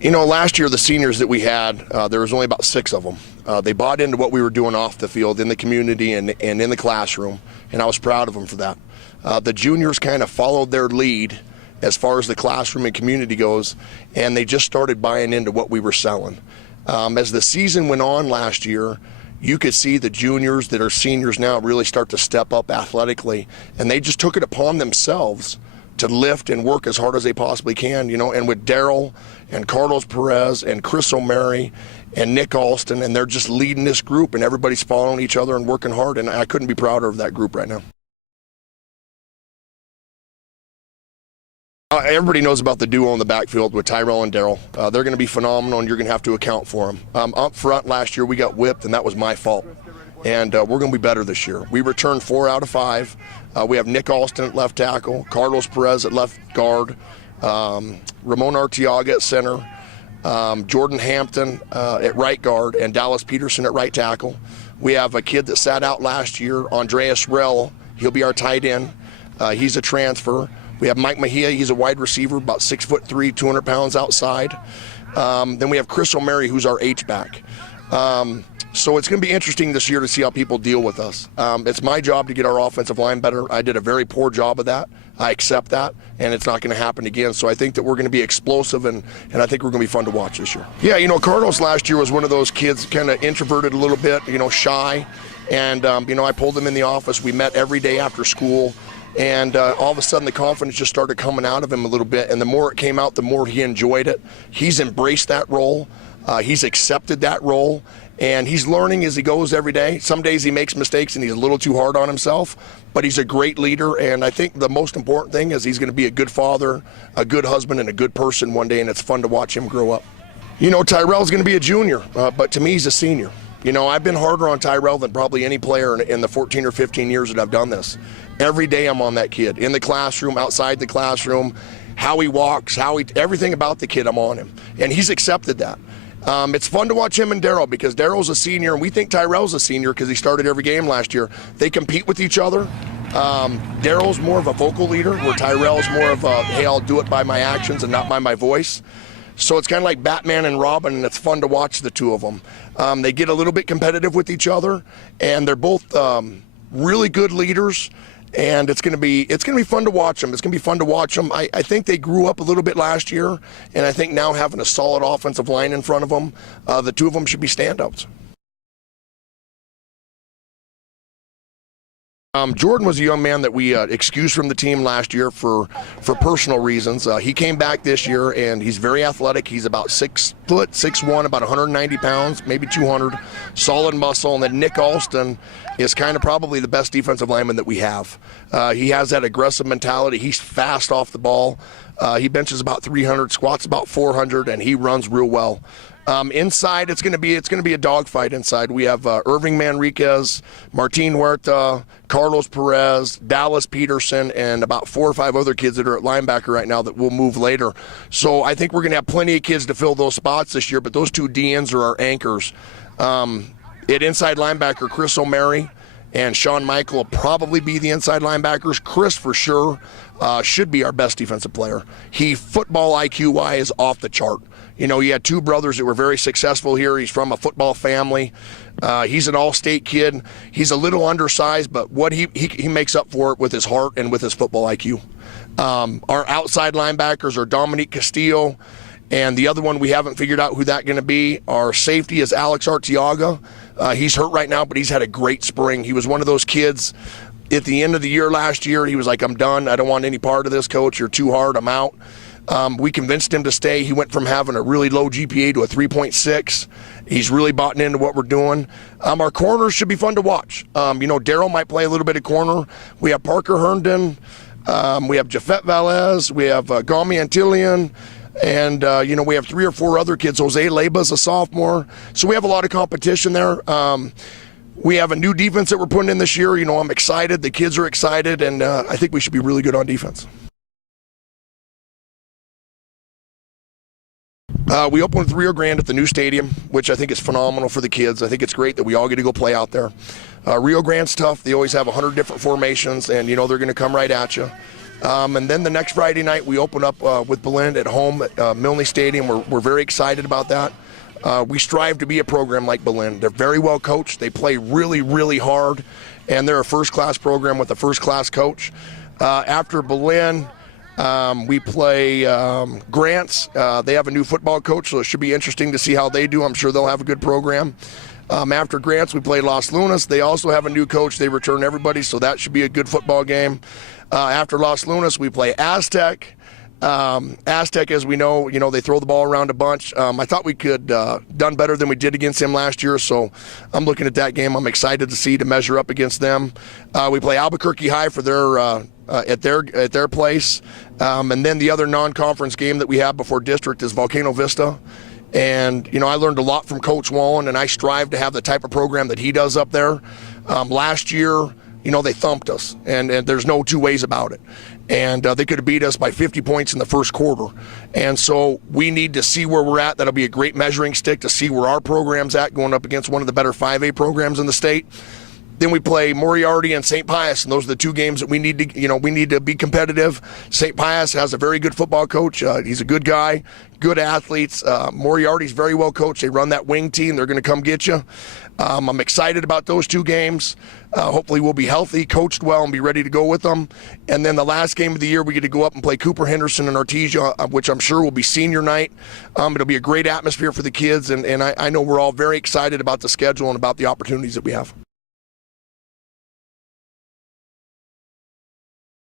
You know, last year the seniors that we had, there was only about 6 of them. They bought into what we were doing off the field, in the community and in the classroom, and I was proud of them for that. The juniors kind of followed their lead as far as the classroom and community goes, and they just started buying into what we were selling. As the season went on last year, you could see the juniors that are seniors now really start to step up athletically, and they just took it upon themselves to lift and work as hard as they possibly can, you know, and with Daryl and Carlos Perez and Chris O'Mary and Nick Alston, and they're just leading this group, and everybody's following each other and working hard, and I couldn't be prouder of that group right now. Everybody knows about the duo in the backfield with Tyrell and Daryl. They're going to be phenomenal, and you're going to have to account for them. Up front last year, we got whipped, and that was my fault. And we're going to be better this year. We returned 4 out of 5. We have Nick Alston at left tackle, Carlos Perez at left guard, Ramon Arteaga at center, Jordan Hampton at right guard, and Dallas Peterson at right tackle. We have a kid that sat out last year, Andreas Rell. He'll be our tight end. He's a transfer. We have Mike Mejia. He's a wide receiver, about 6'3", 200 pounds outside. Then we have Chris O'Mary, who's our H-back. So it's going to be interesting this year to see how people deal with us. It's my job to get our offensive line better. I did a very poor job of that. I accept that, and it's not going to happen again. So I think that we're going to be explosive, and I think we're going to be fun to watch this year. Yeah, you know, Carlos last year was one of those kids kind of introverted a little bit, you know, shy. And, you know, I pulled him in the office. We met every day after school. And all of a sudden the confidence just started coming out of him a little bit, and the more it came out, the more he enjoyed it. He's embraced that role. He's accepted that role, and he's learning as he goes every day. Some days he makes mistakes and he's a little too hard on himself, but he's a great leader, and I think the most important thing is he's going to be a good father, a good husband, and a good person one day, and it's fun to watch him grow up. You know, Tyrell's going to be a junior, but to me he's a senior. You know, I've been harder on Tyrell than probably any player in the 14 or 15 years that I've done this. Every day I'm on that kid, in the classroom, outside the classroom, how he walks, everything about the kid, I'm on him. And he's accepted that. It's fun to watch him and Daryl, because Daryl's a senior, and we think Tyrell's a senior because he started every game last year. They compete with each other. Daryl's more of a vocal leader, where Tyrell's more of a, hey, I'll do it by my actions and not by my voice. So it's kind of like Batman and Robin, and it's fun to watch the two of them. They get a little bit competitive with each other, and they're both really good leaders. And it's going to be fun to watch them. It's going to be fun to watch them. I think they grew up a little bit last year, and I think now having a solid offensive line in front of them, the two of them should be standouts. Jordan was a young man that we excused from the team last year for personal reasons. He came back this year, and he's very athletic. He's about 6 foot, 6'1", about 190 pounds, maybe 200, solid muscle. And then Nick Alston is kind of probably the best defensive lineman that we have. He has that aggressive mentality. He's fast off the ball. He benches about 300, squats about 400, and he runs real well. Inside, it's going to be a dogfight inside. We have Irving Manriquez, Martin Huerta, Carlos Perez, Dallas Peterson, and about 4 or 5 other kids that are at linebacker right now that will move later. So I think we're going to have plenty of kids to fill those spots this year, but those 2 DNs are our anchors. At inside linebacker, Chris O'Mary and Sean Michael will probably be the inside linebackers. Chris, for sure, should be our best defensive player. He, football IQ-wise, is off the chart. You know, he had 2 brothers that were very successful here. He's from a football family. He's an all-state kid. He's a little undersized, but what he makes up for it with his heart and with his football IQ. Our outside linebackers are Dominique Castillo, and the other one we haven't figured out who that's going to be. Our safety is Alex Arteaga. He's hurt right now, but he's had a great spring. He was one of those kids at the end of the year last year. He was like, I'm done. I don't want any part of this, coach. You're too hard. I'm out. We convinced him to stay. He went from having a really low GPA to a 3.6. He's really bought into what we're doing. Our corners should be fun to watch. You know, Daryl might play a little bit of corner. We have Parker Herndon. We have Jafet Valez. We have Gami Antillion. And, you know, we have 3 or 4 other kids. Jose Leba's a sophomore. So we have a lot of competition there. We have a new defense that we're putting in this year. You know, I'm excited. The kids are excited. And I think we should be really good on defense. We opened with Rio Grande at the new stadium, which I think is phenomenal for the kids. I think it's great that we all get to go play out there. Rio Grande's tough. They always have 100 different formations, and, you know, they're going to come right at you. And then the next Friday night, we open up with Belen at home at Milne Stadium. We're very excited about that. We strive to be a program like Belen. They're very well coached. They play really, really hard, and they're a first-class program with a first-class coach. After Belen, we play Grants. They have a new football coach, so it should be interesting to see how they do. I'm sure they'll have a good program. After Grants, we play Los Lunas. They also have a new coach. They return everybody, so that should be a good football game. After Los Lunas, we play Aztec. Aztec, as we know, they throw the ball around a bunch. I thought we could done better than we did against them last year, so I'm looking at that game. I'm excited to measure up against them. We play Albuquerque High for their at their place, and then the other non-conference game that we have before district is Volcano Vista. And I learned a lot from Coach Wallen, and I strive to have the type of program that he does up there. Last year, they thumped us, and there's no two ways about it. And they could have beat us by 50 points in the first quarter. And so we need to see where we're at. That'll be a great measuring stick to see where our program's at, going up against one of the better 5A programs in the state. Then we play Moriarty and St. Pius, and those are the two games that we need to be competitive. St. Pius has a very good football coach. He's a good guy, good athletes. Moriarty's very well coached. They run that wing team. They're going to come get you. I'm excited about those two games. Hopefully we'll be healthy, coached well, and be ready to go with them. And then the last game of the year, we get to go up and play Cooper Henderson and Artesia, which I'm sure will be senior night. It'll be a great atmosphere for the kids, and I know we're all very excited about the schedule and about the opportunities that we have.